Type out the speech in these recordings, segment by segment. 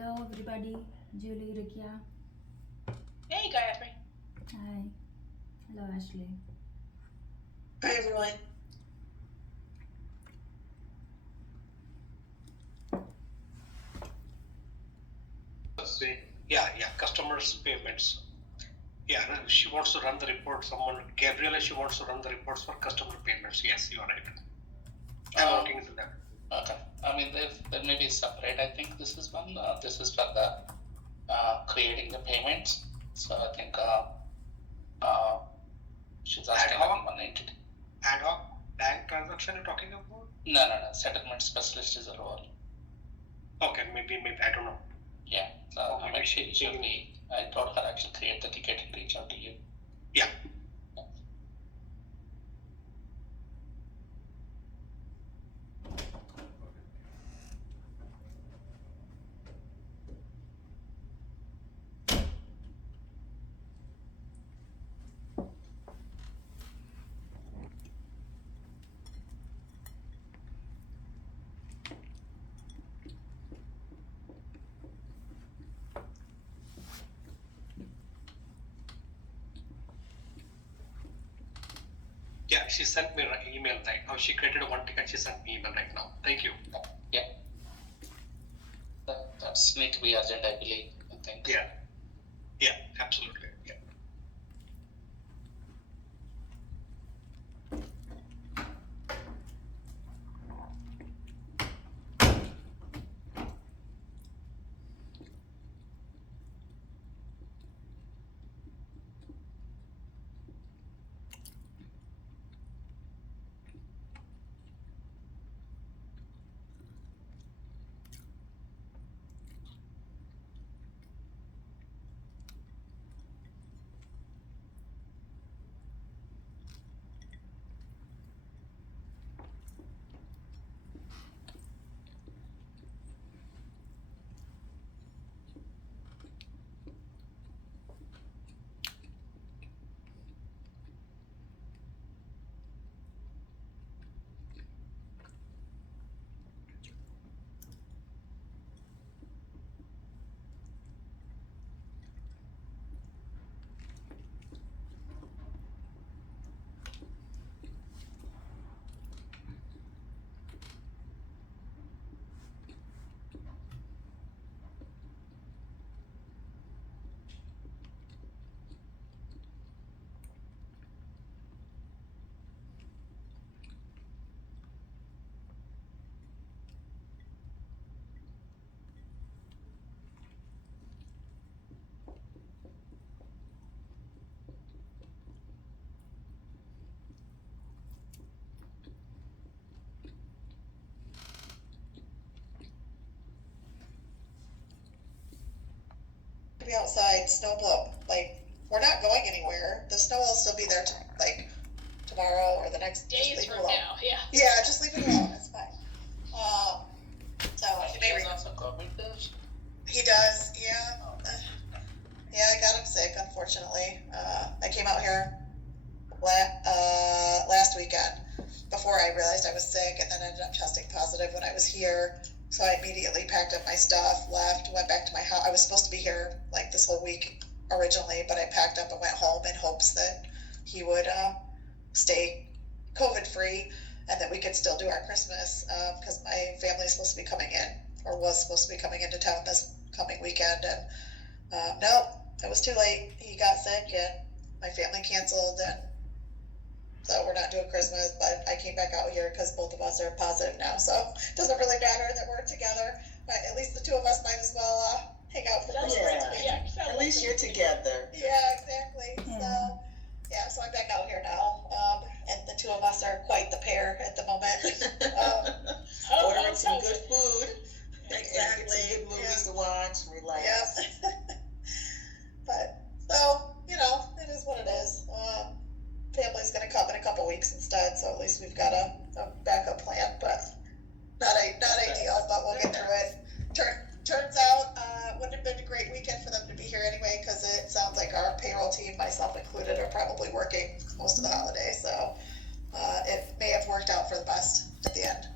Hello, everybody. Julie, Rikia. Hey, Gayatri. Hi. Hello, Ashley. Hi, everyone. Customers' payments. Yeah, she wants to run the report. Gabriela, she wants to run the reports for customer payments. Yes, you are right. I'm working with them. Okay. I mean, there may be separate. I think this is one. This is for the creating the payments. So I think she's asking about one entity. Ad hoc bank transaction you're talking about? No. Settlement specialist is a role. Okay, maybe I don't know. Yeah. So okay, I mean, she'll be. I told her actually create the ticket and reach out to you. Yeah. Yeah, she sent me an email right now. She created one ticket. She sent me email right now. Thank you. Yeah. That's need to be urgent, I believe. I think. Yeah, absolutely. Yeah. Be outside, snow blow. Like, we're not going anywhere. The snow will still be there, tomorrow or the next days from now. Yeah. Yeah, just leave it alone. It's fine. So He has also COVID. He does. Yeah. Yeah, I got him sick, unfortunately. I came out here last weekend before I realized I was sick, and then ended up testing positive when I was here. So I immediately packed up my stuff, left, went back to my house. I was supposed to be here like this whole week originally, but I packed up and went home in hopes that he would stay COVID free and that we could still do our Christmas because my family is supposed to be coming in, or was supposed to be coming into town this coming weekend. And nope, it was too late. He got sick and my family canceled, and so we're not doing Christmas. But I came back out here because both of us are positive now, so it doesn't really matter that we're together. But at least the two of us might as well hang out for Christmas. Yeah. At least you're together. Yeah, exactly. Yeah. So I'm back out here now, and the two of us are quite the pair at the moment. Ordering some good food. Exactly. And get some good movies to watch and relax. Yep. But so it is what it is. Family's gonna come in a couple weeks instead, so at least we've got a backup plan. But not ideal, but we'll get through it. Turns out wouldn't have been a great weekend for them to be here anyway, because it sounds like our payroll team, myself included, are probably working most of the holiday. So it may have worked out for the best at the end.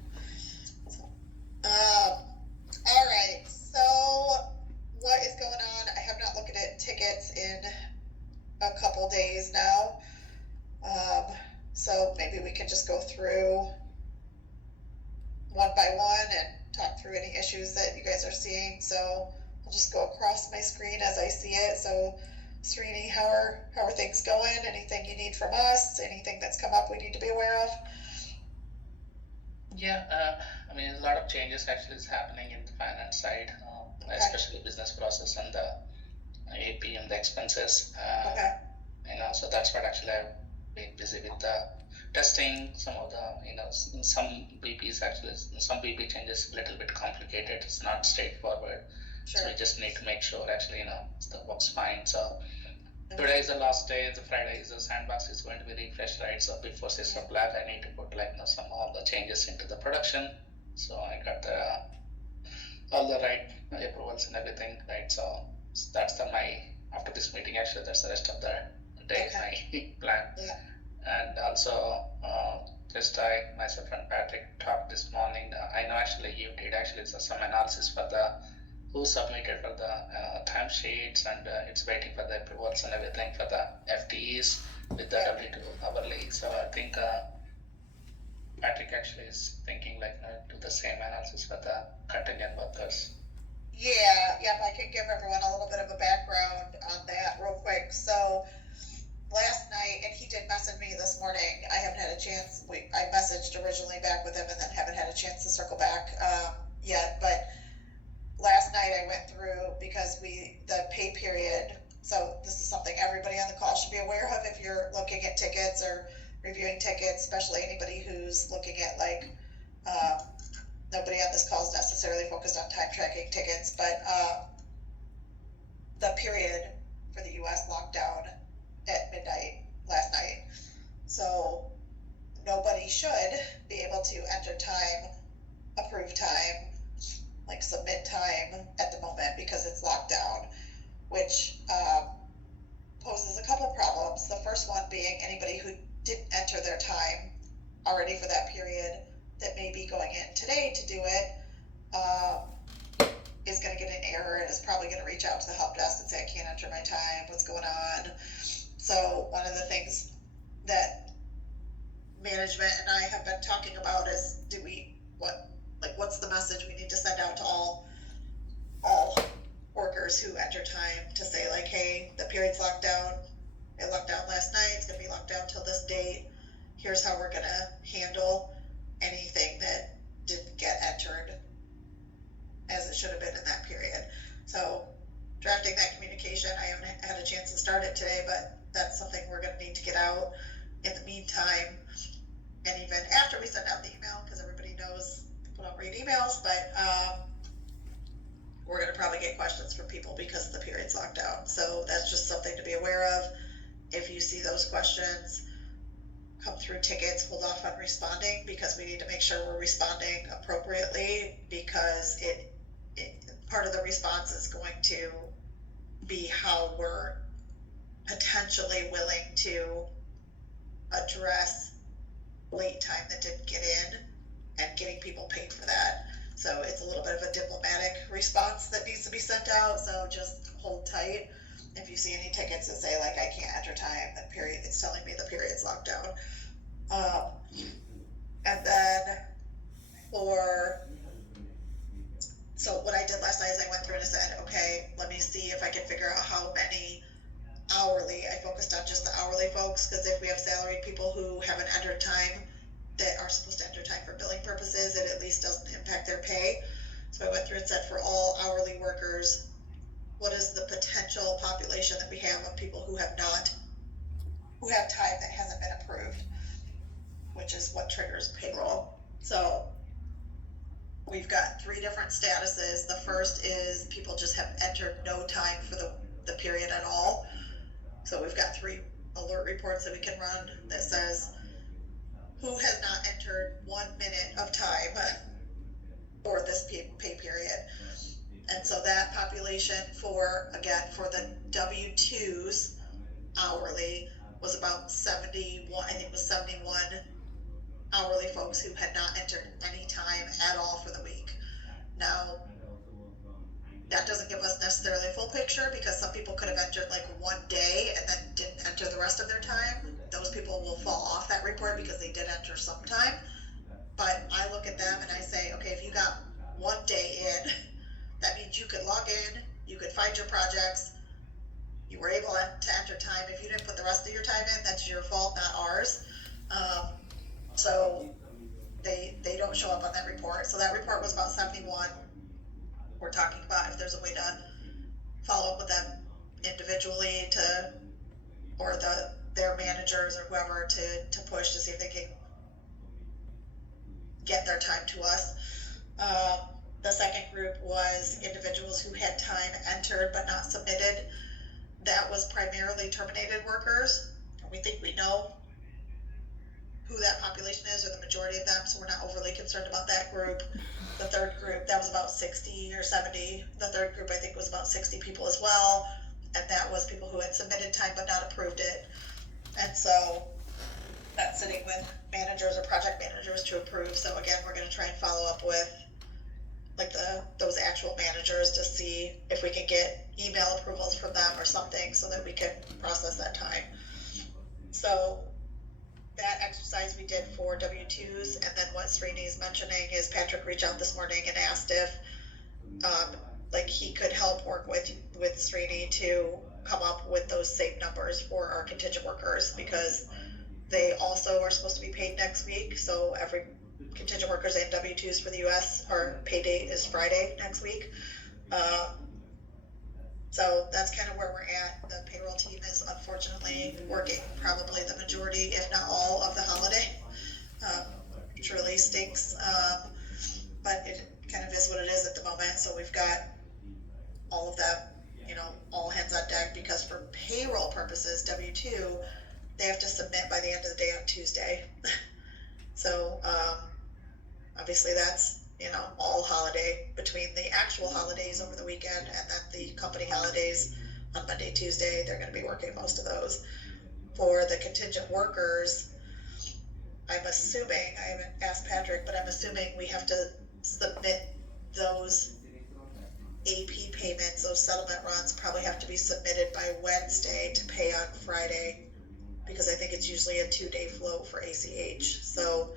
All right, so a couple days now. So maybe we can just go through one by one and talk through any issues that you guys are seeing. So I'll just go across my screen as I see it. So Srini, how are things going? Anything you need from us? Anything that's come up we need to be aware of? Yeah, I mean, a lot of changes actually is happening in the finance side, Okay. especially business process and the AP and the expenses. Okay. So that's what actually I've been busy with the testing. Some of the, some BPs actually, some BP changes a little bit complicated. It's not straightforward. Sure. So we just need to make sure actually, the works fine. So today is the last day. The Friday is the sandbox is going to be refreshed, right? So before 6 o'clock, I need to put some of the changes into the production. So I got all the right approvals and everything, right? So that's after this meeting, actually, that's the rest of the day, my plan. Yeah. And also, just myself and Patrick talked this morning. I know actually you did actually some analysis for who submitted for the timesheets, and it's waiting for the approvals and everything for the FTEs with the W2 hourly. So I think Patrick actually is thinking do the same analysis for the contingent workers. Yeah, yep, I can give everyone a little bit of a background on that real quick. So last night, and he did message me this morning, I haven't had a chance, I messaged originally back with him and then haven't had a chance to circle back yet, but last night I went through, because the pay period, so this is something everybody on the call should be aware of if you're looking at tickets or reviewing tickets, especially anybody who's looking at nobody on this call is necessarily focused on time tracking tickets, but the period for the US lockdown at midnight last night. So nobody should be able to enter time, approve time, submit time at the moment because it's locked down, which poses a couple problems. The first one being anybody who didn't enter their time already for that period that may be going in today to do it is going to get an error and is probably going to reach out to the help desk and say, I can't enter my time, what's going on? So one of the things that management and I have been talking about is what's the message we need to send out to all workers who enter time to say hey, the period's locked down. It locked down last night. It's going to be locked down till this date. Here's how we're going to handle anything that didn't get entered as it should have been in that period. So drafting that communication, I haven't had a chance to start it today, but that's something we're going to need to get out in the meantime. And even after we send out the email, because everybody knows people don't read emails, but we're going to probably get questions from people because the period's locked down. So that's just something to be aware of. If you see those questions come through tickets, hold off on responding because we need to make sure we're responding appropriately, because part of the response is going to be how we're potentially willing to address late time that didn't get in and getting people paid for that. So it's a little bit of a diplomatic response that needs to be sent out. So just hold tight. If you see any tickets that say I can't enter time, that period, it's telling me the period's locked down. And then so what I did last night is I went through and I said, okay, let me see if I can figure out how many hourly. I focused on just the hourly folks, because if we have salaried people who haven't entered time that are supposed to enter time for billing purposes, it at least doesn't impact their pay. So I went through and said for all hourly workers, what is the potential population that we have of people who have time that hasn't been approved, which is what triggers payroll. So we've got 3 different statuses. The first is people just have entered no time for the period at all. So we've got 3 alert reports that we can run that says who has not entered 1 minute of time for this pay period. And so that population for the W-2s hourly was about 71, I think it was 71 hourly folks who had not entered any time at all for the week. Now, that doesn't give us necessarily a full picture, because some people could have entered 1 day and then didn't will fall off that report because they did enter some time. But I look at them and I say, okay, if you got 1 day in, that means you could log in, you could find your projects, you were able to enter time. If you didn't put the rest of your time in, that's your fault, not ours. So they don't show up on that report. So that report was about 71. We're talking about if there's a way to follow up with them individually or their managers or whoever to push to see if they can get their time to us. The second group was individuals who had time entered but not submitted. That was primarily terminated workers. We think we know who that population is, or the majority of them, so we're not overly concerned about that group. The third group, that was about 60 or 70. The third group, I think, was about 60 people as well, and that was people who had submitted time but not approved it. And so that's sitting with managers or project managers to approve. So again, we're going to try and follow up with like those actual managers to see if we can get email approvals from them or something so that we can process that time. So that exercise we did for W-2s, and then what Srini is mentioning is Patrick reached out this morning and asked if like he could help work with Srini to come up with those same numbers for our contingent workers, because they also are supposed to be paid next week. So every contingent workers and W-2s for the U.S. our pay date is Friday next week. So that's kind of where we're at. The payroll team is unfortunately working probably the majority, if not all, of the holiday. Truly stinks, but it kind of is what it is at the moment. So we've got all of that, all hands on deck, because for payroll purposes, W-2, they have to submit by the end of the day on Tuesday. So obviously that's all holiday between the actual holidays over the weekend and then the company holidays on Monday, Tuesday. They're going to be working most of those. For the contingent workers, I'm assuming, I haven't asked Patrick, but I'm assuming we have to submit those AP payments, those settlement runs probably have to be submitted by Wednesday to pay on Friday, because I think it's usually a 2-day flow for ACH. So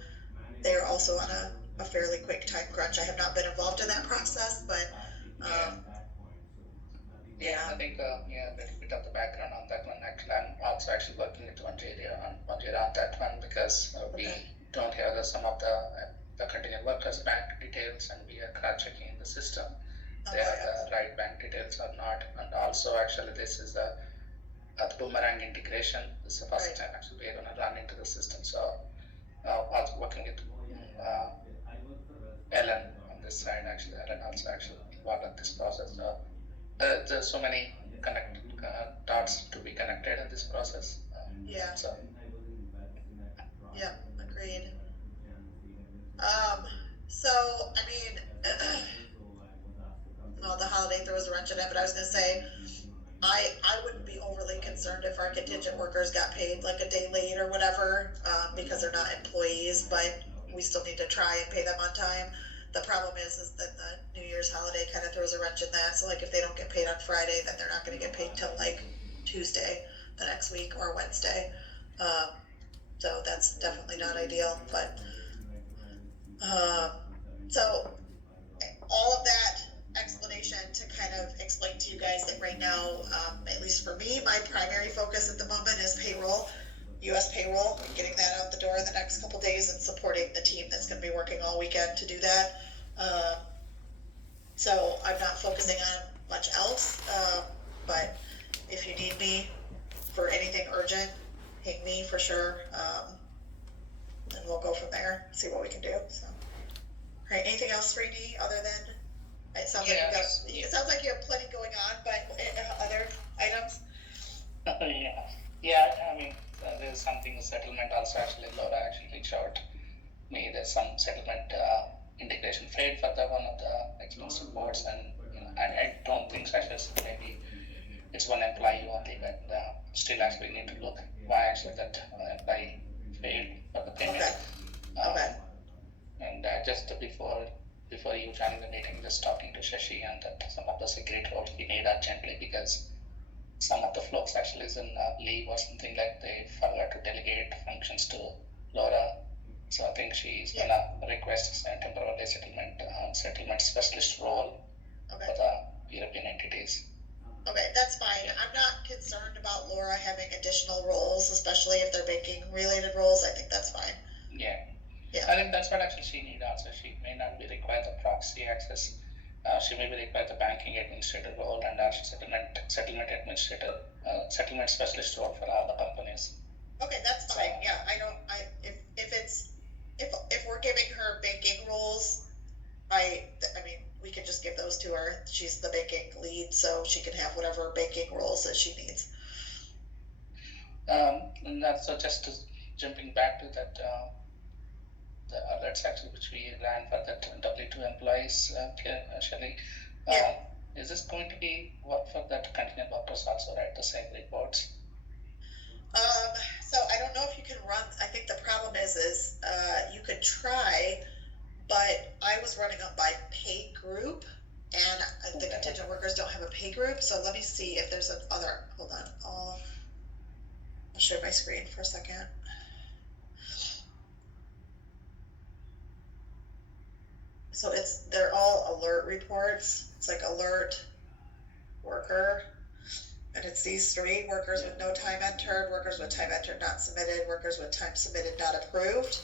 they're also on a fairly quick time crunch. I have not been involved in that process, but I think a little bit of the background on that one. Actually, I'm also working with Ontario on that one, because we don't have some of the contingent workers' bank details, and we are cross-checking the system. They are the right bank details or not. And also, this is the boomerang integration. This is the first time we're going to run into the system. So also working with Ellen on this side. Ellen also involved in this process. So there's so many dots to be connected in this process. Agreed. So I mean, the holiday throws a wrench in it, but I was gonna say, I wouldn't be overly concerned if our contingent workers got paid like a day late or whatever, because they're not employees, but we still need to try and pay them on time. The problem is that the New Year's holiday kind of throws a wrench in that. So like if they don't get paid on Friday, then they're not going to get paid till like Tuesday the next week or Wednesday. So that's definitely not ideal. But so all of that explanation to kind of explain to you guys that right now, at least for me, my primary focus at the moment is payroll. U.S. payroll, and getting that out the door in the next couple days, and supporting the team that's going to be working all weekend to do that. So I'm not focusing on much else, but if you need me for anything urgent, ping me for sure, and we'll go from there, see what we can do. So, all right, anything else, Srini, other than it sounds like you have plenty going on, but other items? There's something settlement also. Laura reached out to me. There's some settlement integration failed for one of the expense reports, and I don't think maybe it's one employee only, but still we need to look why that employee failed for the payment. Okay. And just before you joining the meeting, just talking to Shashi, and that some of the secret roles we need urgently, because some of the folks actually is in leave or something, like they forgot to delegate functions to Laura. So I think she's gonna request a temporary settlement specialist role Okay. for the European entities. Okay, that's fine. I'm not concerned about Laura having additional roles, especially if they're banking related roles. I think that's fine. Yeah. Yeah. I think that's what actually she needs also. She may not be required the proxy access. She may be required the banking administrator role and also settlement administrator, settlement specialist role for all the companies. Okay, that's fine. Yeah, if we're giving her banking roles, I mean, we could just give those to her. She's the banking lead, so she can have whatever banking roles that she needs. And so just jumping back to that, the alerts actually which we ran for that W2 employees, Shelley. Yeah. Is this going to be work for that contingent workers also write the same reports? So I don't know if you can run. I think the problem is you could try, but I was running up by pay group, and the contingent workers don't have a pay group. So let me see if there's another. Hold on. I'll share my screen for a second. So they're all alert reports. It's like alert worker. And it's these three: workers with no time entered, workers with time entered not submitted, workers with time submitted not approved.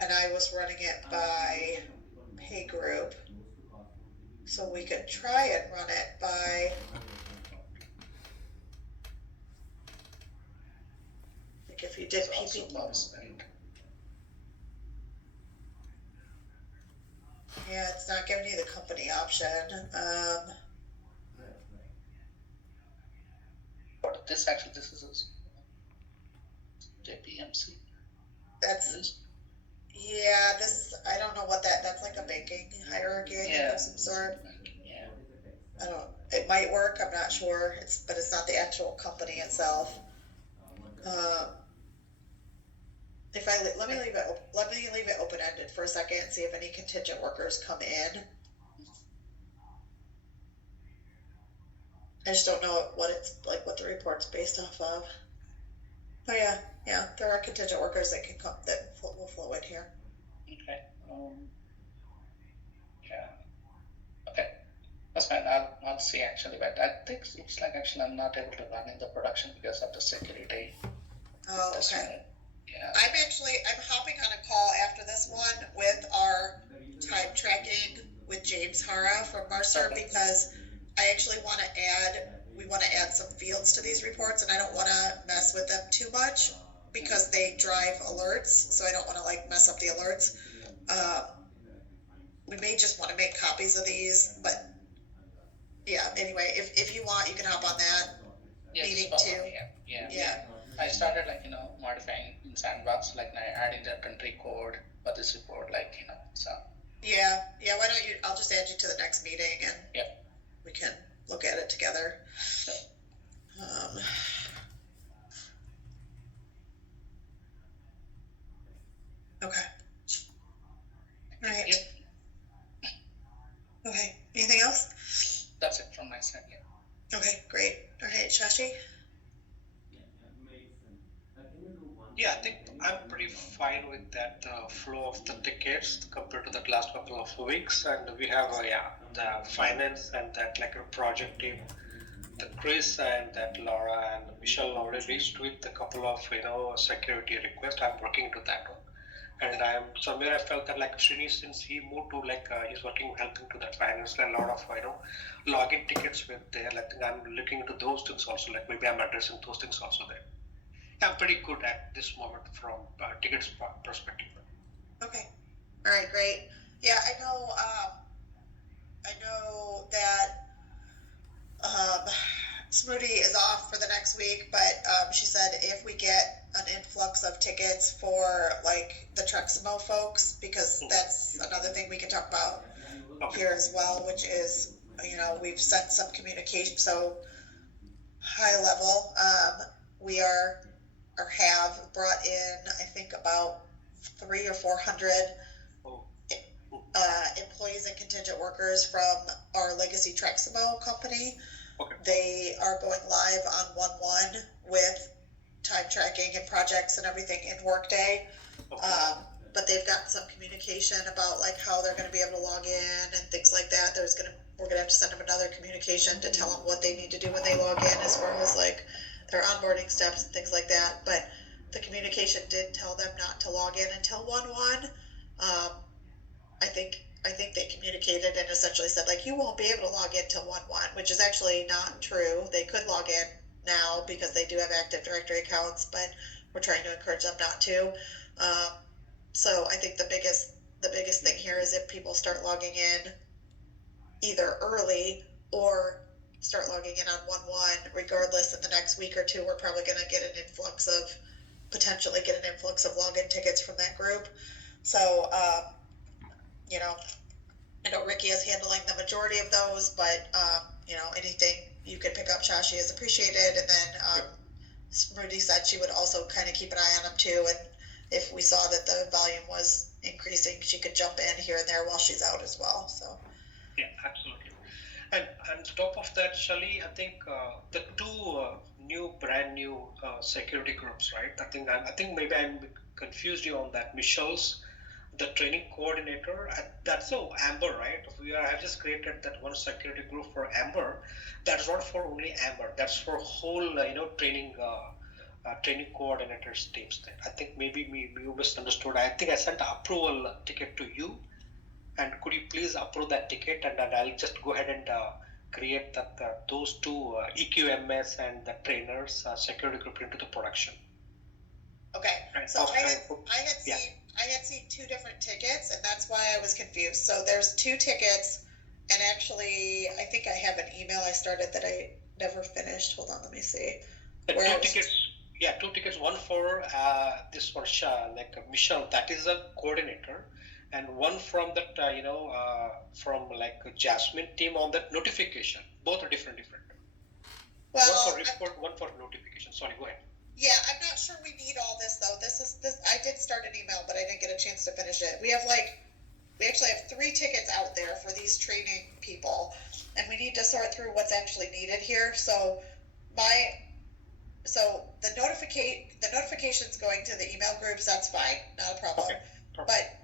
And I was running it by pay group. So we could try and run it by, like, if you did PP. Yeah, it's not giving you the company option. But this is JPMC. I don't know what that's like a banking hierarchy of some sort. Yeah. It might work, I'm not sure. But it's not the actual company itself. Let me leave it open-ended for a second and see if any contingent workers come in. I just don't know what the report's based off of. Oh yeah, there are contingent workers that can come that will flow in here. Okay. Yeah. Okay. That's fine. I'll see actually, but I think it looks like actually I'm not able to run in the production because of the security. Oh, okay. Yeah. I'm hopping on a call after this one with our time tracking with James Hara from Mercer, because I actually we want to add some fields to these reports, and I don't want to mess with them too much because they drive alerts, so I don't want to mess up the alerts. We may just want to make copies of these, but yeah, anyway, if you want, you can hop on that meeting too. Yeah. I started modifying in Sandbox, adding the country code for this report, so. Yeah, why don't you, I'll just add you to the next meeting and we can look at it together. Okay. All right. Yep. Okay, anything else? That's it from my side, yeah. Okay, great. All right, Shashi? Yeah, I think I'm pretty fine with that flow of the tickets compared to the last couple of weeks. And we have the finance and that a project team, the Chris and that Laura and Michelle already reached with a couple of security requests. I'm working to that one. And I felt that Srini, since he moved to he's working helping to that finance and a lot of login tickets with there. I'm looking into those things also. Maybe I'm addressing those things also there. I'm pretty good at this moment from tickets perspective. Okay. All right, great. Yeah, I know that Smoothie is off for the next week, but she said if we get an influx of tickets for the Truximo folks, because that's another thing we can talk about here as well, which is we've sent some communication. So high level, we have brought in I think about 300 or 400 employees and contingent workers from our legacy Treximo company. Okay. They are going live on 1/1 with time tracking and projects and everything in Workday. Okay. But they've got some communication about like how they're going to be able to log in and things like that. We're going to have to send them another communication to tell them what they need to do when they log in as far as like their onboarding steps and things like that. But the communication did tell them not to log in until 1/1. I think they communicated and essentially said like you won't be able to log in till 1/1, which is actually not true. They could log in now because they do have Active Directory accounts, but we're trying to encourage them not to. So I think the biggest thing here is if people start logging in either early or start logging in on 1/1, regardless, in the next week or two, we're probably going to potentially get an influx of login tickets from that group. So, I know Ricky is handling the majority of those, but, anything you could pick up, Shashi, is appreciated. And then Rudy said she would also kind of keep an eye on them too. And if we saw that the volume was increasing, she could jump in here and there while she's out as well. So. Yeah, absolutely. And on top of that, Shali, I think the two brand new security groups, right? I think maybe I'm confused you on that. Michelle's the training coordinator. That's so Amber, right? I just created that one security group for Amber. That's not for only Amber. That's for whole training coordinators teams. I think maybe you misunderstood. I think I sent an approval ticket to you. And could you please approve that ticket, and then I'll just go ahead and create those two EQMS and the trainers security group into the production. Okay, Right. so I had seen two different tickets, and that's why I was confused. So there's two tickets, and actually, I think I have an email I started that I never finished. Hold on, let me see. Two tickets. One for this one, Michelle, that is a coordinator. And one from that, from like Jasmine team on that notification. Both are different. Well, one for report, one for notification. Sorry, go ahead. Yeah, I'm not sure we need all this though. This. I did start an email, but I didn't get a chance to finish it. We actually have 3 tickets out there for these training people, and we need to sort through what's actually needed here. So the notifications going to the email groups, that's fine, not a problem. Okay. But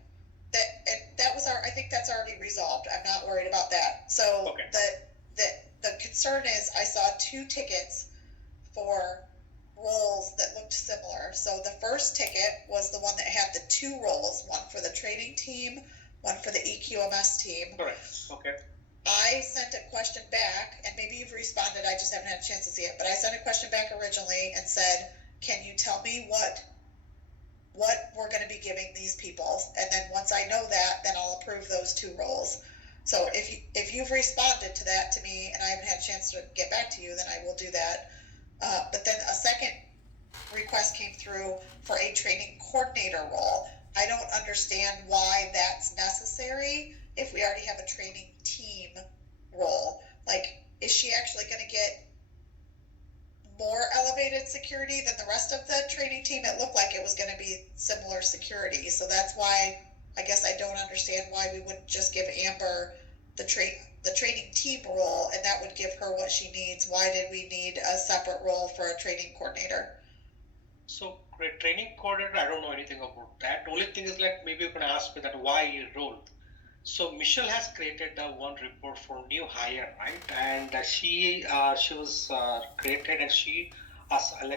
that was I think that's already resolved. I'm not worried about that. So okay. The concern is I saw 2 tickets for roles that looked similar. So the first ticket was the one that had the 2 roles, one for the training team, one for the EQMS team. Correct. Okay. I sent a question back, and maybe you've responded, I just haven't had a chance to see it, but I sent a question back originally and said, can you tell me what we're going to be giving these people? And then once I know that, then I'll approve those 2 roles. So if you've responded to that to me and I haven't had a chance to get back to you, then I will do that. But then a second request came through for a training coordinator role. I don't understand why that's necessary if we already have a training team role. Like, is she actually going to get more elevated security than the rest of the training team? It looked like it was going to be similar security. So that's why I guess I don't understand why we wouldn't just give Amber the training team role, and that would give her what she needs. Why did we need a separate role for a training coordinator? So, training coordinator, I don't know anything about that. The only thing is, like, maybe you can ask me that why role. So Michelle has created one report for new hire, right? And she was created, and she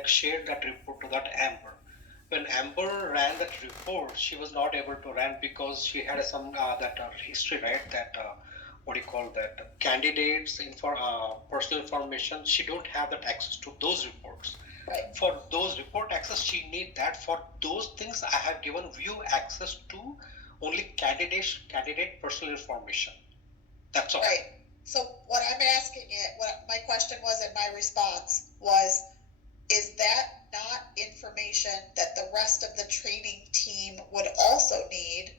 shared that report to that Amber. When Amber ran that report, she was not able to run because she had some history, right? That what do you call that? Candidates personal information. She don't have that access to those reports. Right. For those report access, she need that. For those things, I have given view access to only candidate personal information. That's all. Right. So what I'm asking what my question was in my response was, is that not information that the rest of the training team would also need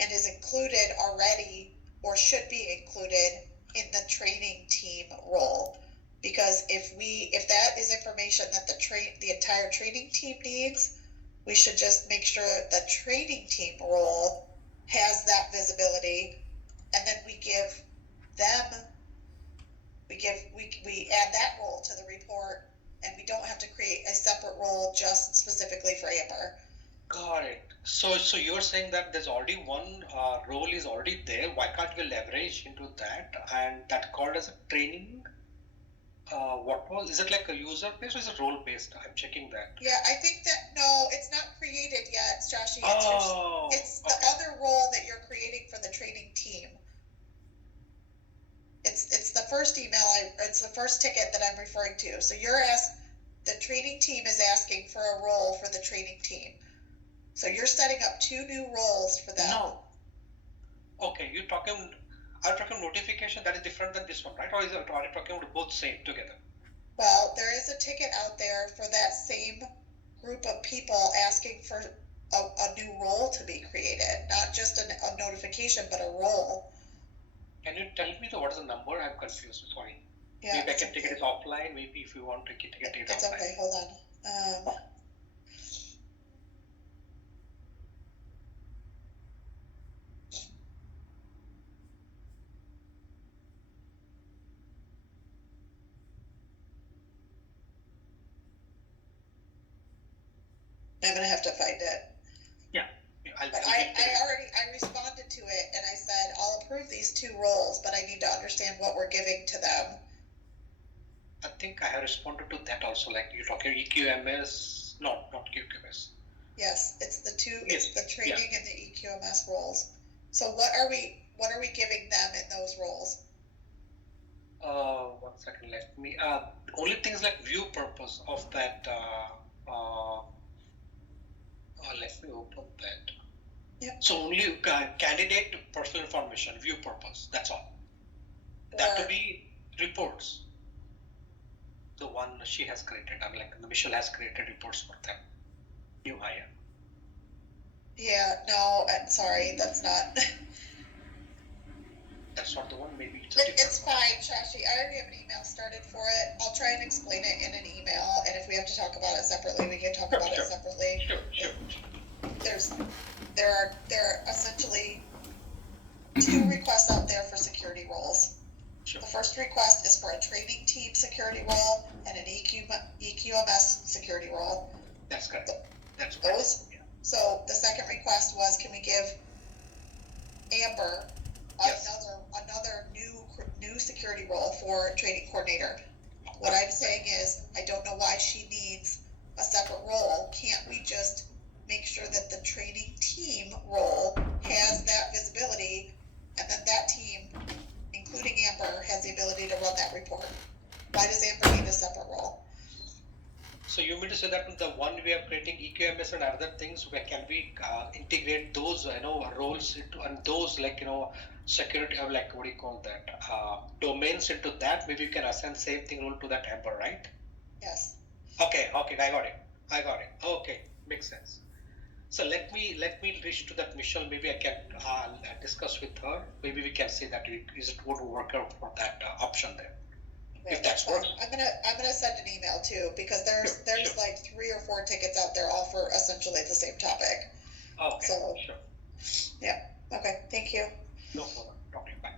and is included already or should be included in the training team role? Because if that is information that the entire training team needs, we should just make sure that the training team role has that visibility, and then we give them, we add that role to the report, and we don't have to create a separate role just specifically for Amber. Got it. So you're saying that there's already one role is already there. Why can't we leverage into that and that called as a training? Is it like a user based or is it role based? I'm checking that. Yeah, I think that, no, it's not created yet, Joshi. It's the okay. other role that you're creating for the training team. It's the first it's the first ticket that I'm referring to. So the training team is asking for a role for the training team. So you're setting up 2 new roles for them. No. Okay, are you talking notification that is different than this one, right? Or are you talking about both same together? Well, there is a ticket out there for that same group of people asking for a new role to be created, not just a notification, but a role. Can you tell me what is the number? I'm confused. Sorry. Yeah, maybe I can take it offline. Maybe if you want to take it offline. It's okay. Hold on. I'm gonna have to find it. Yeah. But I responded to it and I said, I'll approve these 2 roles, but I need to understand what we're giving to them. I think I have responded to that also. Like you're talking EQMS, not QQMS. Yes, it's the training Yeah. and the EQMS roles. So what are we giving them in those roles? 1 second. Let me. Only things like view purpose of that. Let me open that. Yep. So only candidate personal information, view purpose. That's all. That to be reports. The one she has created. Michelle has created reports for them. New hire. Yeah, no, I'm sorry, that's not. That's not the one. Maybe It's fine, Shashi. I already have an email started for it. I'll try and explain it in an email, and if we have to talk about it separately, we can talk about it separately. Sure. There are essentially 2 requests out there for security roles. Sure. The first request is for a training team security role and an EQMS security role. That's correct. That's those. Yeah. So the second request was, can we give Amber another new security role for training coordinator? What I'm saying is, I don't know why she needs a separate role. Can't we just make sure that the training team role has that visibility, and then that team, including Amber, has the ability to run that report? Why does Amber need a separate role? So you mean to say that the one we are creating EQMS and other things, where can we integrate those roles into, and those security, like what do you call that, domains into that? Maybe you can assign same thing role to that Amber, right? Yes. Okay, I got it. Okay, makes sense. So let me reach to that Michelle. Maybe I can discuss with her. Maybe we can see that it would work out for that option there. If that's works. I'm gonna send an email too, because there's Sure. like 3 or 4 tickets out there, all for essentially the same topic. Okay, So, sure. Yeah. Okay. Thank you. No problem. Okay, bye.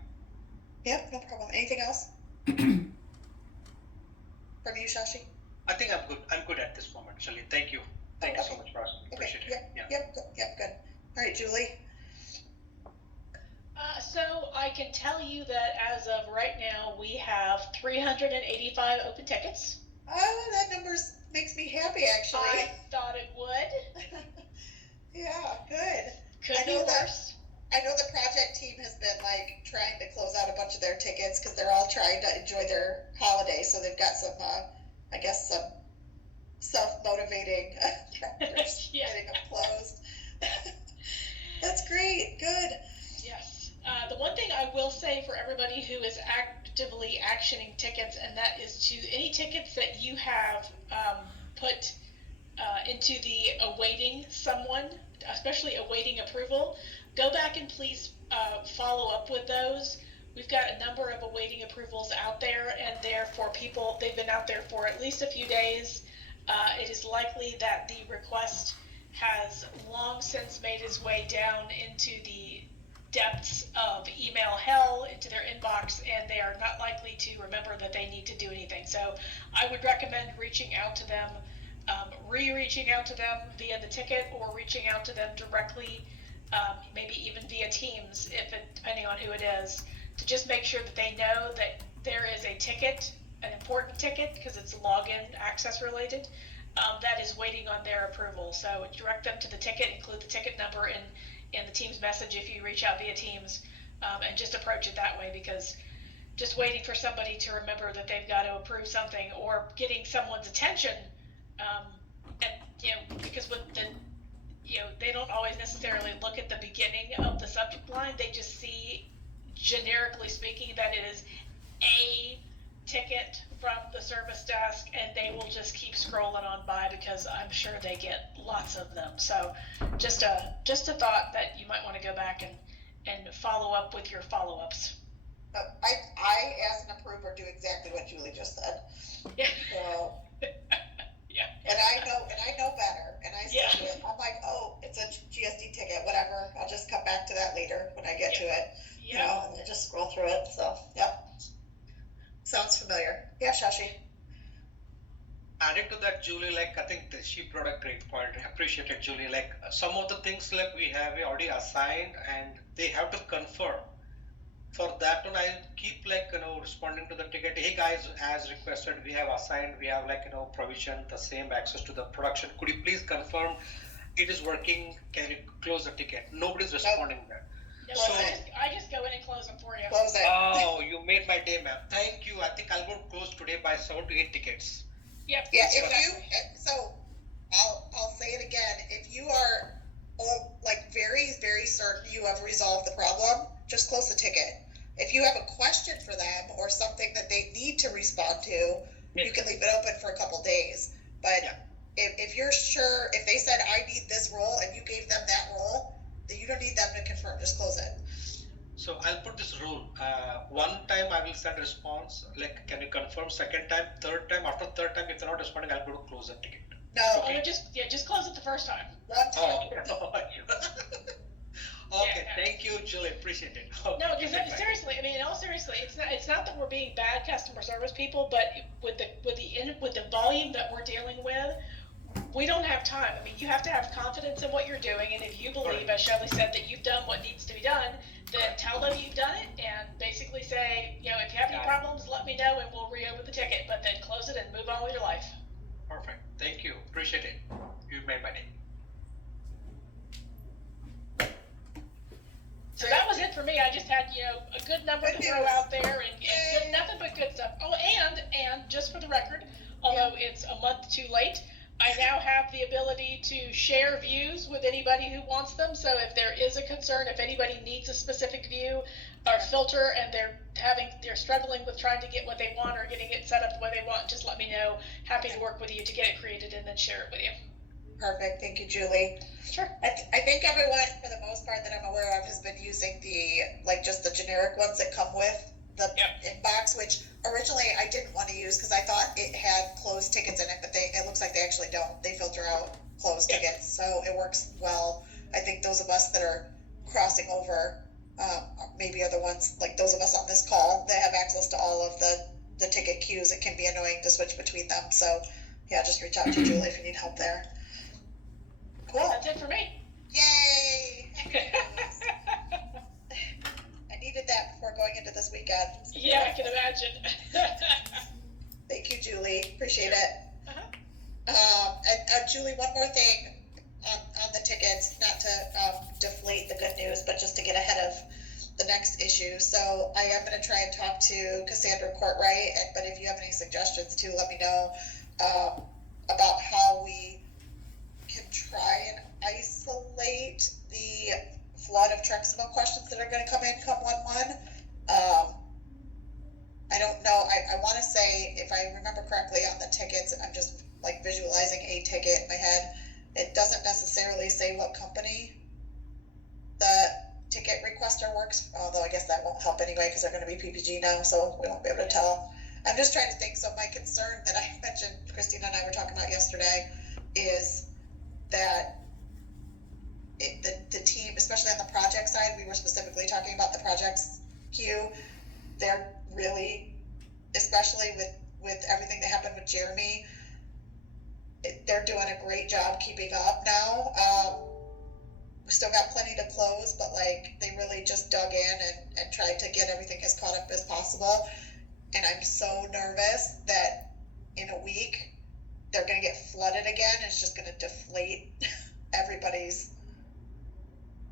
Yep. No problem. Anything else Mm. from you, Shashi? I think I'm good at this moment, Shelly. Thank you. Thank you so much for asking. Appreciate it. Yep. Good. All right, Julie. So I can tell you that as of right now, we have 385 open tickets. Oh, that number makes me happy, actually. I thought it would. Yeah, good. Could be worse. I know the project team has been trying to close out a bunch of their tickets because they're all trying to enjoy their holiday. So they've got some, some self-motivating chapters getting them closed. That's great. Good. Yes. The one thing I will say for everybody who is actively actioning tickets, and that is to any tickets that you have put into the awaiting someone, especially awaiting approval, go back and please follow up with those. We've got a number of awaiting approvals out there, and they're for people, they've been out there for at least a few days. It is likely that the request has long since made his way down into the depths of email hell, into their inbox, and they are not likely to remember that they need to do anything. So I would recommend reaching out to them, reaching out to them via the ticket, or reaching out to them directly, maybe even via Teams, depending on who it is, to just make sure that they know that there is a ticket, an important ticket, because it's login access related, that is waiting on their approval. So direct them to the ticket, include the ticket number in the Teams message if you reach out via Teams, and just approach it that way, because just waiting for somebody to remember that they've got to approve something, or getting someone's attention, and because with the they don't always necessarily look at the beginning of the subject line. They just see, generically speaking, that it is a ticket from the service desk, and they will just keep scrolling on by, because I'm sure they get lots of them. So just a thought that you might want to go back and follow up with your follow-ups. I as an approver do exactly what Julie just said. Yeah. So, yeah. And I know better, and I see Yeah. it. I'm like, oh, it's a GSD ticket, whatever. I'll just come back to that later when I get to it. Yeah. And I just scroll through it. So, yep. Sounds familiar. Yeah, Shashi. Adding to that, Julie, I think that she brought a great point. I appreciate it, Julie. Some of the things we have already assigned, and they have to confirm. For that one, I keep responding to the ticket. Hey guys, as requested, we have assigned, we have provision, the same access to the production. Could you please confirm it is working? Can you close the ticket? Nobody's responding there. No, So- I just go in and close them for you. Close it. Oh, you made my day, ma'am. Thank you. I think I'll go close today by 7 to 8 tickets. Yep. Yeah, so I'll say it again. If you are very, very certain you have resolved the problem, just close the ticket. If you have a question for them or something that they need to respond to, you can leave it open for a couple days. But if you're sure, if they said, I need this role, and you gave them that role, then you don't need them to confirm, just close it. So I'll put this rule. One time I will send a response, can you confirm? Second time, third time. After third time, if they're not responding, I'll go to close the ticket. No, Oh, no, just close it the first time. one Oh, time. okay. Yeah. Thank you, Julie. Appreciate it. No, because seriously, I mean, in all seriously, it's not that we're being bad customer service people, but with the volume that we're dealing with, we don't have time. I mean, you have to have confidence in what you're doing, and if you believe, as Shelley said, that you've done what needs to be done, then tell them you've done it, and basically say, if you have any problems, let me know, and we'll reopen the ticket. But then close it and move on with your life. Perfect. Thank you. Appreciate it. You made my day. So that was it for me. I just had, a good number Good to throw news. out there, and good, nothing but good stuff. Oh, and just for the record, although it's a month too late, I now have the ability to share views with anybody who wants them. So if there is a concern, if anybody needs a specific view or filter, and they're struggling with trying to get what they want or getting it set up the way they want, just let me know. Happy to work with you to get it created and then share it with you. Perfect. Thank you, Julie. Sure. I think everyone, for the most part that I'm aware of, has been using just the generic ones that come with the inbox, which originally I didn't want to use because I thought it had closed tickets in it, but it looks like they actually don't. They filter out closed tickets, so it works well. I think those of us that are crossing over maybe are the ones, like those of us on this call, that have access to all of the ticket queues. It can be annoying to switch between them. So yeah, just reach out to Julie if you need help there. Cool. That's it for me. Yay! I needed that before going into this weekend. Yeah, I can imagine. Thank you, Julie. Appreciate it. Uh-huh. And Julie, one more thing on the tickets, not to deflate the good news, but just to get ahead of the next issue. So I am going to try and talk to Cassandra Courtwright, but if you have any suggestions too, let me know about how we can try and isolate the flood of Treximo questions that are going to come in come 1/1. I don't know. I want to say, if I remember correctly on the tickets, I'm just visualizing a ticket in my head. It doesn't necessarily say what company the ticket requester works, although I guess that won't help anyway because they're going to be PPG now, so we won't be able to tell. I'm just trying to think. So my concern that I mentioned, Christina and I were talking about yesterday, is that the team, especially on the project side, we were specifically talking about the projects queue. They're really, especially with everything that happened with Jeremy, they're doing a great job keeping up now. We still got plenty to close, but like they really just dug in and tried to get everything as caught up as possible. And I'm so nervous that in a week they're going to get flooded again. It's just going to deflate everybody's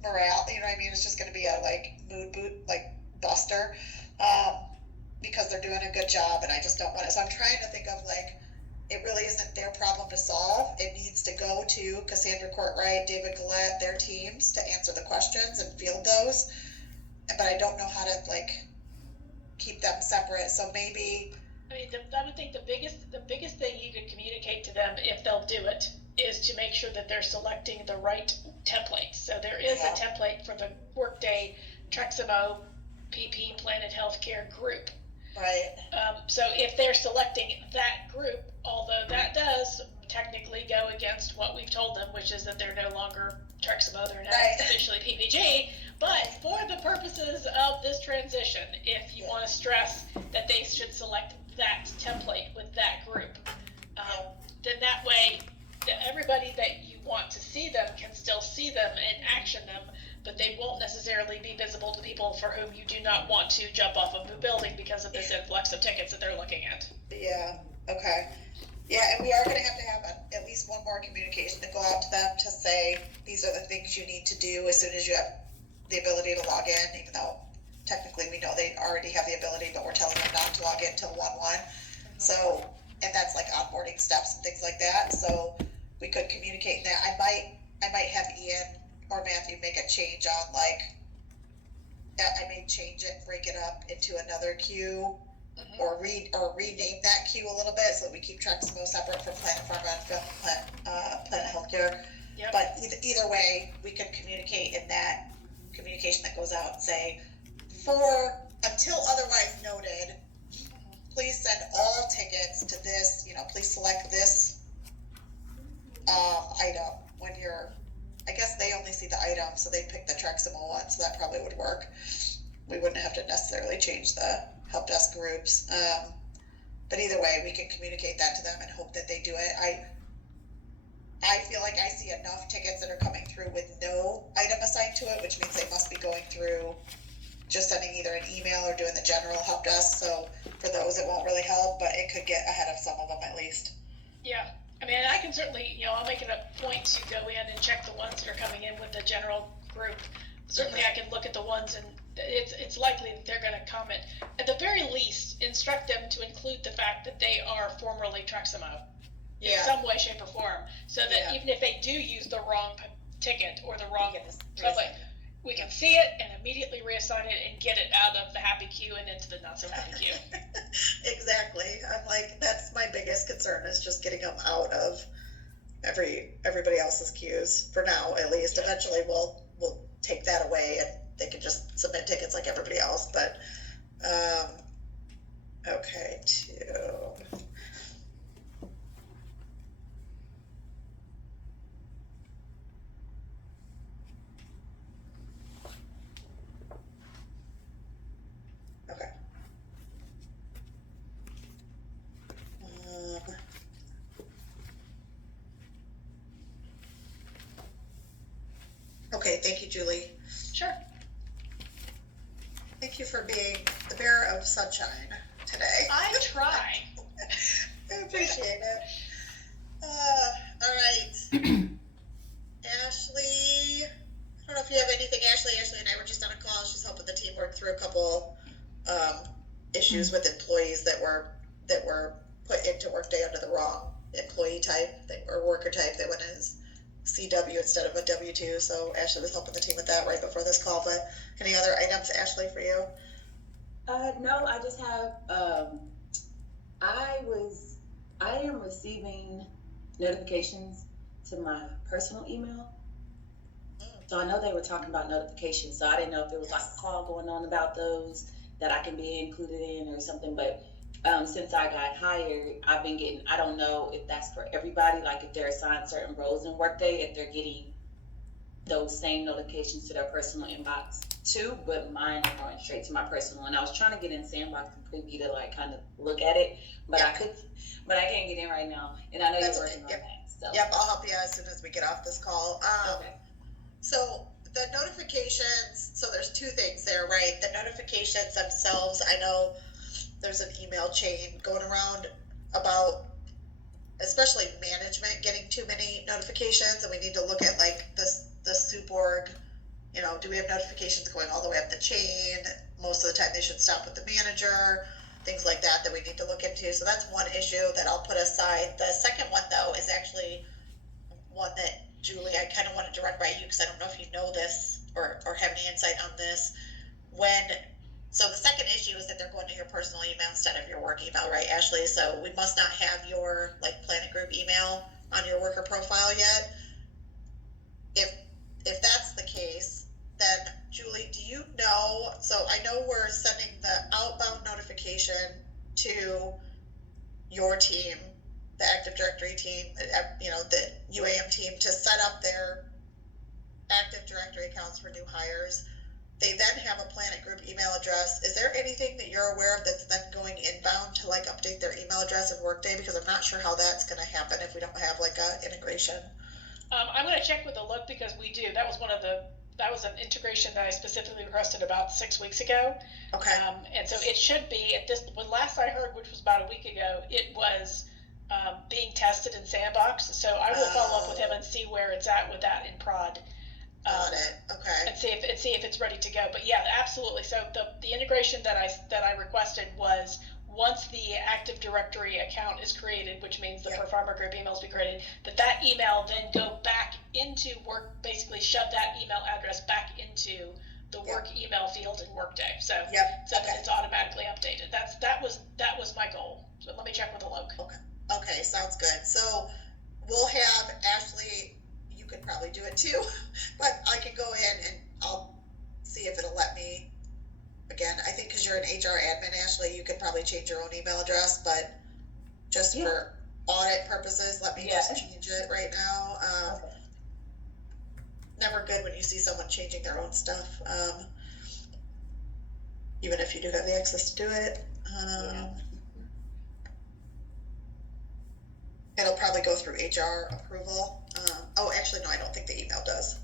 morale. You know what I mean? It's just going to be a like mood boot, like buster, because they're doing a good job, and I just don't want it. So I'm trying to think of like, it really isn't their problem to solve. It needs to go to Cassandra Courtwright, David Gillette, their teams to answer the questions and field those. But I don't know how to like keep them separate. So maybe. I mean, I would think the biggest thing you could communicate to them, if they'll do it, is to make sure that they're selecting the right template. So there is a template for the Workday Treximo PP Planet Healthcare group. Right. So if they're selecting that group, although that does technically go against what we've told them, which is that they're no longer Treximo, they're now officially PPG, but for the purposes of this transition, if you want to stress that they should select that template with that group, then that way everybody that you want to see them can still see them and action them, but they won't necessarily be visible to people for whom you do not want to jump off of the building because of this influx of tickets that they're looking at. Yeah, okay. Yeah, and we are going to have at least one more communication to go out to them to say, these are the things you need to do as soon as you have the ability to log in, even though technically we know they already have the ability, but we're telling them not to log in until 1/1. So, and that's like onboarding steps and things like that. So we could communicate that. I might have Ian or Matthew make a change on like, I may change it, break it up into another queue, or rename that queue a little bit so that we keep Treximo separate from Planet Pharma and Planet Healthcare. Yep. But either way, we could communicate in that communication that goes out and say, until otherwise noted, please send all tickets to this, please select this item when you're, I guess they only see the item, so they pick the Treximo one, so that probably would work. We wouldn't have to necessarily change the help desk groups. But either way, we can communicate that to them and hope that they do it. I feel like I see enough tickets that are coming through with no item assigned to it, which means they must be going through just sending either an email or doing the general help desk. So for those, it won't really help, but it could get ahead of some of them at least. Yeah. I mean, I can certainly, I'll make it a point to go in and check the ones that are coming in with the general group. Certainly I can look at the ones, and it's likely that they're going to comment. At the very least, instruct them to include the fact that they are formerly Treximo in some way, shape, or form, so that even if they do use the wrong ticket or the wrong template, we can see it and immediately reassign it and get it out of the happy queue and into the not so happy queue. Exactly. I'm like, that's my biggest concern, is just getting them out of everybody else's queues for now, at least. Eventually we'll take that away and they can just submit tickets like everybody else. But okay, okay, thank you, Julie. Sure. Thank you for being the bearer of sunshine today. I try. I appreciate it. All right. Ashley, I don't know if you have anything. Ashley and I were just on a call. She's helping the team work through a couple issues with employees that were put into Workday under the wrong employee type or worker type. They went as CW instead of a W-2. So Ashley was helping the team with that right before this call. But any other items, Ashley, for you? No, I just have, I am receiving notifications to my personal email. So I know they were talking about notifications, so I didn't know if there was like a call going on about those that I can be included in or something, but since I got hired, I've been getting, I don't know if that's for everybody, like if they're assigned certain roles in Workday, if they're getting those same notifications to their personal inbox too, but mine are going straight to my personal. And I was trying to get in Sandbox and Preview to like kind of look at it, but I can't get in right now. And I know That's you're okay. working on Yep. that. So Yep, I'll help you as soon as we get off this call. okay. So the notifications, so there's two things there, right? The notifications themselves, I know there's an email chain going around about especially management getting too many notifications, and we need to look at like the soup org, you know, do we have notifications going all the way up the chain? Most of the time they should stop with the manager, things like that we need to look into. So that's one issue that I'll put aside. The second one though is actually one that Julie, I kind of wanted to run by you because I don't know if you know this or have any insight on this. So the second issue is that they're going to your personal email instead of your work email, right, Ashley? So we must not have your like Planet Group email on your worker profile yet. If that's the case, then Julie, do you know? So I know we're sending the outbound notification to your team, the Active Directory team, you know, the UAM team to set up their Active Directory accounts for new hires. They then have a Planet Group email address. Is there anything that you're aware of that's then going inbound to like update their email address in Workday? Because I'm not sure how that's going to happen if we don't have like a integration. I'm going to check with the look because we do. That was an integration that I specifically requested about 6 weeks ago. Okay. And so it should be at this. When last I heard, which was about a week ago, it was being tested in Sandbox. So I will follow up with him and see where it's at with that in prod. Got it. Okay. And see if it's ready to go. But yeah, absolutely. So the integration that I requested was once the Active Directory account is created, which means the Per Farmer Group emails be created, that email then go back into work, basically shove that email address back into the work email field in Workday. So that it's automatically updated. That was my goal. So let me check with the log. Okay, sounds good. So we'll have Ashley. You could probably do it too, but I can go in and I'll see if it'll let me. Again, I think because you're an HR admin, Ashley, you could probably change your own email address, but just for audit purposes, let me just change it right now. Never good when you see someone changing their own stuff, even if you do have the access to do it. It'll probably go through HR approval. Actually, no, I don't think the email does.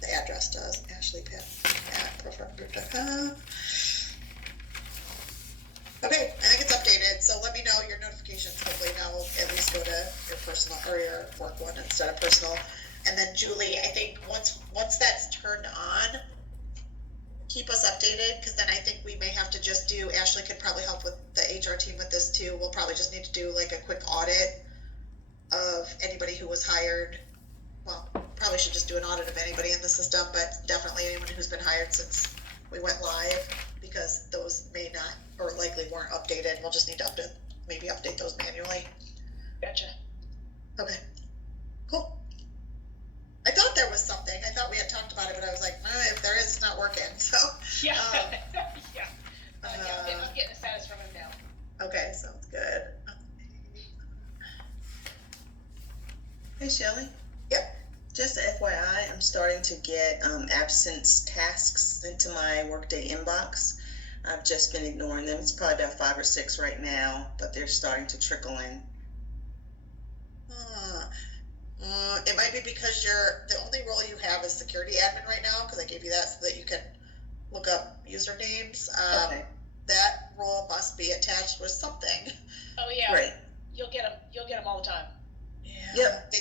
The address does. Ashley Pitt at profarmgroup.com. Okay, I think it's updated. So let me know your notifications. Hopefully now will at least go to your personal or your work one instead of personal. And then Julie, I think once that's turned on, keep us updated, because then I think we may have to just do. Ashley could probably help with the HR team with this too. We'll probably just need to do like a quick audit of anybody who was hired. Well, probably should just do an audit of anybody in the system, but definitely anyone who's been hired since we went live, because those may not or likely weren't updated. We'll just need to update those manually. Gotcha. Okay, cool. I thought there was something. I thought we had talked about it, but I was like, if there is, it's not working. So yeah. I'm getting a status from him now. Okay, sounds good. Hey, Shelley. Yep. Just a FYI, I'm starting to get absence tasks into my Workday inbox. I've just been ignoring them. It's probably about 5 or 6 right now, but they're starting to trickle in. It might be because the only role you have is security admin right now, because I gave you that so that you can look up usernames. Okay. That role must be attached with something. Oh yeah. Right. You'll get them all the time. Yeah. Yep.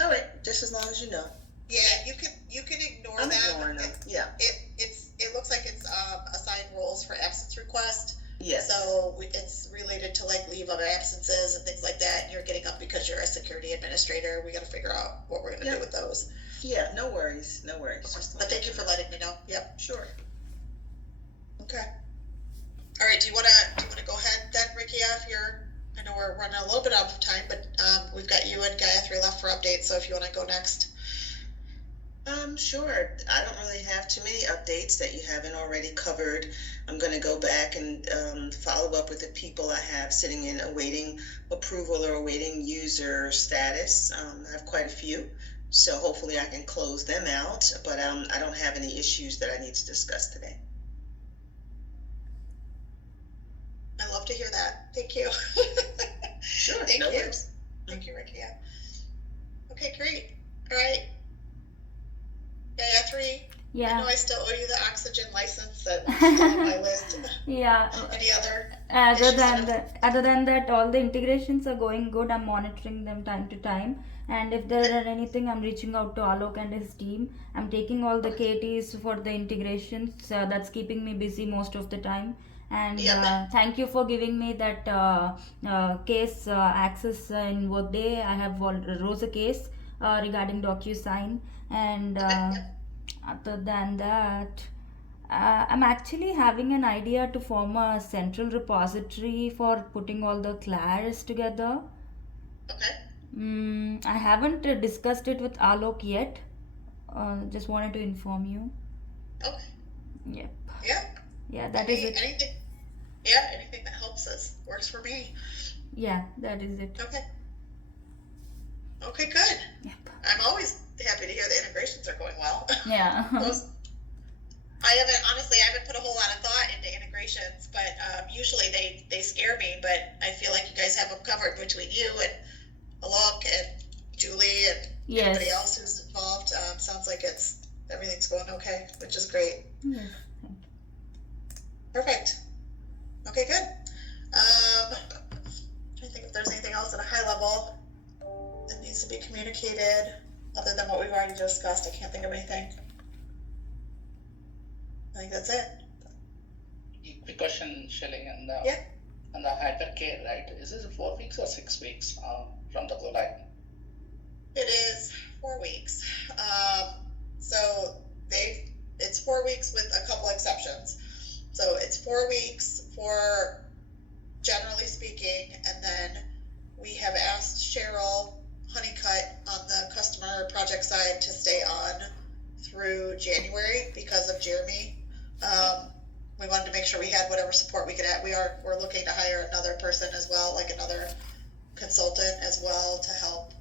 All right. Just as long as you know. Yeah, you can ignore I'm them. ignoring them. Yeah. It looks like it's assigned roles for absence request. Yes. So it's related to like leave of absences and things like that. And you're getting up because you're a security administrator. We got to figure out what we're going to do with those. Yeah. No worries. No worries. But thank you for letting me know. Yep. Sure. Okay. All right. Do you want to go ahead then, Ricky? I know we're running a little bit out of time, but we've got you and Gayatri left for updates. So if you want to go next. Sure. I don't really have too many updates that you haven't already covered. I'm going to go back and follow up with the people I have sitting in awaiting approval or awaiting user status. I have quite a few. So hopefully I can close them out, but I don't have any issues that I need to discuss today. I love to hear that. Thank you. Sure, Thank no you. worries. Thank you, Ricky. Yeah. Okay, great. All right. Yeah, 3. I Yeah. know I still owe you the oxygen license. That's still on my list. Yeah. Any other? Other issues than that that, all the integrations are going good. I'm monitoring them time to time, and if there are anything, I'm reaching out to Alok and his team. I'm taking all the KTs for the integrations. That's keeping me busy most of the time. And Yep. thank you for giving me that case access in Workday. I have rose a case regarding DocuSign, and other than that. I'm actually having an idea to form a central repository for putting all the clars together. Okay. I haven't discussed it with Alok yet. Just wanted to inform you. Okay. Yep. Yeah. Yeah, that is it. Anything. Yeah, anything that helps us works for me. Yeah, that is it. Okay. Okay, good. Yep. I'm always happy to hear the integrations are going well. Yeah. I haven't put a whole lot of thought into integrations, but usually they scare me. But I feel like you guys have them covered between you and Alok and Julie and Yes. everybody else who's involved. Sounds like everything's going okay, which is great. Yes. Perfect. Okay, good. I think if there's anything else at a high level that needs to be communicated, other than what we've already discussed, I can't think of anything. I think that's it. Quick question, Shelley, and Yeah. on the hypercare, right? Is this 4 weeks or 6 weeks from the go live? It is 4 weeks. So it's 4 weeks with a couple exceptions. So it's 4 weeks for generally speaking, and then we have asked Cheryl Honeycutt on the customer project side to stay on through January because of Jeremy. We wanted to make sure we had whatever support we could add. We're looking to hire another person as well, like another consultant as well to help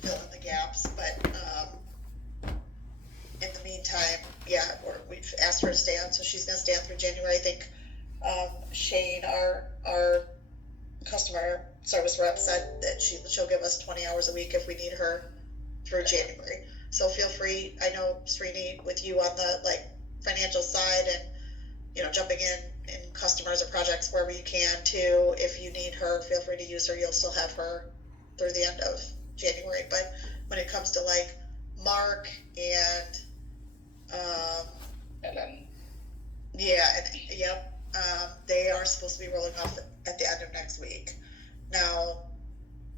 fill in the gaps. But in the meantime, yeah, we've asked her to stay on, so she's going to stay on through January. I think Shane, our customer service rep, said that she'll give us 20 hours a week if we need her through January. So feel free. I know Srini, with you on the financial side and jumping in customers or projects wherever you can too. If you need her, feel free to use her. You'll still have her through the end of January. But when it comes to Mark and Ellen. they are supposed to be rolling off at the end of next week. Now,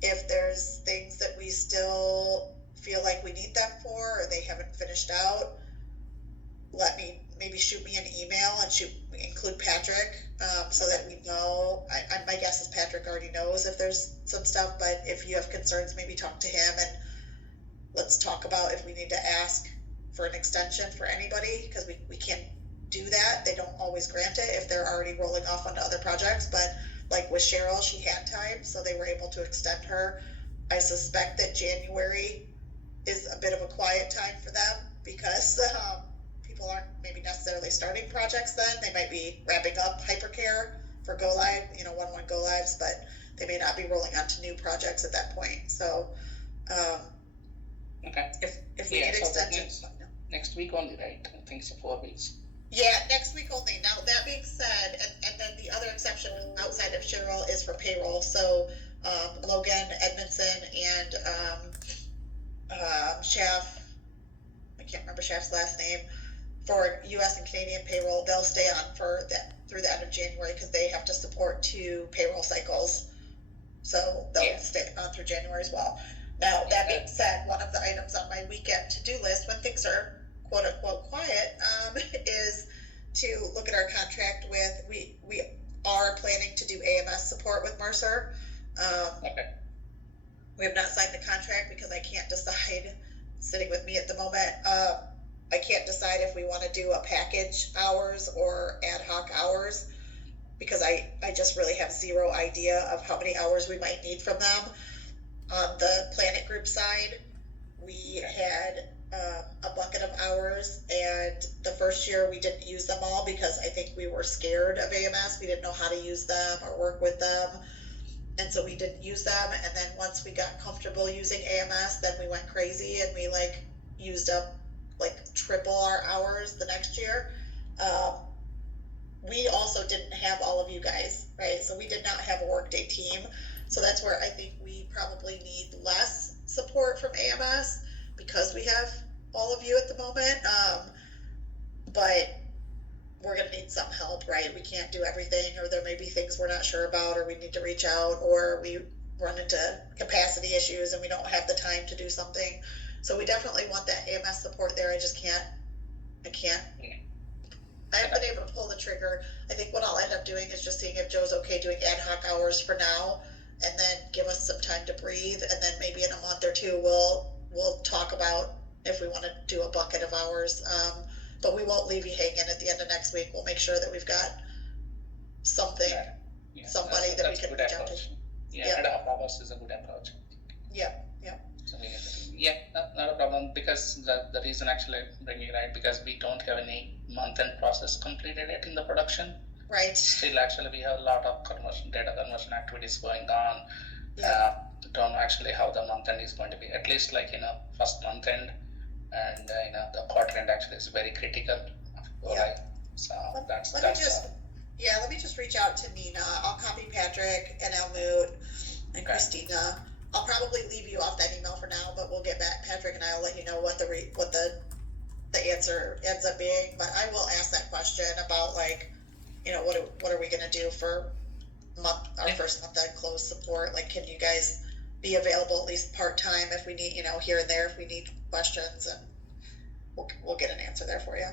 if there's things that we still feel like we need them for, or they haven't finished out, maybe shoot me an email and include Patrick, so that we know. My guess is Patrick already knows if there's some stuff, but if you have concerns, maybe talk to him and let's talk about if we need to ask for an extension for anybody, because we can't do that. They don't always grant it if they're already rolling off onto other projects, but like with Cheryl, she had time, so they were able to extend her. I suspect that January is a bit of a quiet time for them because people aren't maybe necessarily starting projects then. They might be wrapping up hypercare for go live, 1-1 go lives, but they may not be rolling on to new projects at that point. So Okay. if we need extensions. Next week only, right? I think so, 4 weeks. Yeah, next week only. Now, that being said, and then the other exception outside of Cheryl is for payroll. So Logan Edmondson and Schaff, I can't remember Schaff's last name, for U.S. and Canadian payroll, they'll stay on through the end of January because they have to support 2 payroll cycles. So they'll stay on through January as well. Now, that being said, one of the items on my weekend to-do list when things are quote-unquote quiet is to look at our contract with, we are planning to do AMS support with Mercer. We have not signed the contract because I can't decide, sitting with me at the moment, I can't decide if we want to do a package hours or ad hoc hours because I just really have zero idea of how many hours we might need from them. On the Planet Group side, we had a bucket of hours, and the first year we didn't use them all because I think we were scared of AMS. We didn't know how to use them or work with them. And so we didn't use them. And then once we got comfortable using AMS, then we went crazy and we like used up like triple our hours the next year. We also didn't have all of you guys, right? So we did not have a workday team. So that's where I think we probably need less support from AMS because we have all of you at the moment. But we're going to need some help, right? We can't do everything, or there may be things we're not sure about, or we need to reach out, or we run into capacity issues and we don't have the time to do something. So we definitely want that AMS support there. I haven't been able to pull the trigger. I think what I'll end up doing is just seeing if Joe's okay doing ad hoc hours for now, and then give us some time to breathe, and then maybe in a month or two we'll talk about if we want to do a bucket of hours. But we won't leave you hanging at the end of next week. We'll make sure that we've got something, somebody that we can reach out to. Yeah, ad hoc hours is a good approach. Yeah. So not a problem, because the reason actually bringing it right, because we don't have any month-end process completed yet in the production. Right. Still, actually, we have a lot of data conversion activities going on. Yeah. Don't know actually how the month-end is going to be. At least like first month-end, and the quarter end actually is very critical. Yeah. So let me just reach out to Nina. I'll copy Patrick and Almut and Christina. I'll probably leave you off that email for now, but we'll get back. Patrick and I will let you know what the answer ends up being. But I will ask that question about like, what are we going to do for our first month end close support? Like, can you guys be available at least part time if we need, here and there if we need questions, and we'll get an answer there for you.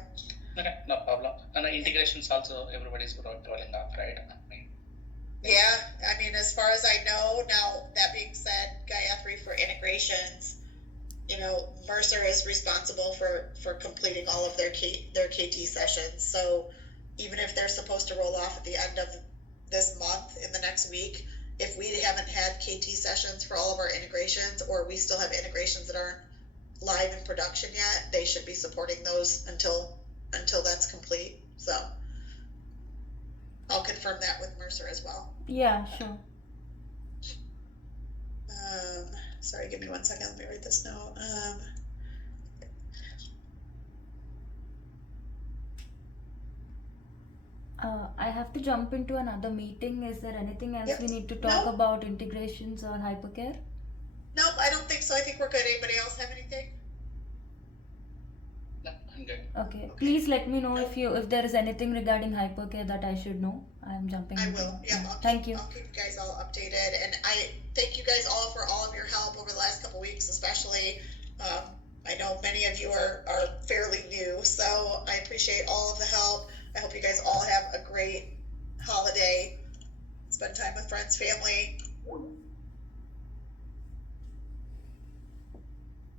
Okay, no problem. And the integrations also, everybody's rolling out, right? Yeah, I mean, as far as I know, now that being said, Gayatri, for integrations, Mercer is responsible for completing all of their KT sessions. So even if they're supposed to roll off at the end of this month in the next week, if we haven't had KT sessions for all of our integrations, or we still have integrations that aren't live in production yet, they should be supporting those until that's complete. So I'll confirm that with Mercer as well. Yeah, sure. Sorry, give me 1 second. Let me write this note. I have to jump into another meeting. Is there anything else Yep. we need to talk No. about integrations or hypercare? Nope, I don't think so. I think we're good. Anybody else have anything? No, I'm good. Okay. Please let me know if there is anything regarding hypercare that I should know. I'm jumping. I into will. it. Yeah, Thank you. I'll keep you guys all updated, and I thank you guys all for all of your help over the last couple weeks, especially. I know many of you are fairly new, so I appreciate all of the help. I hope you guys all have a great holiday. Spend time with friends, family.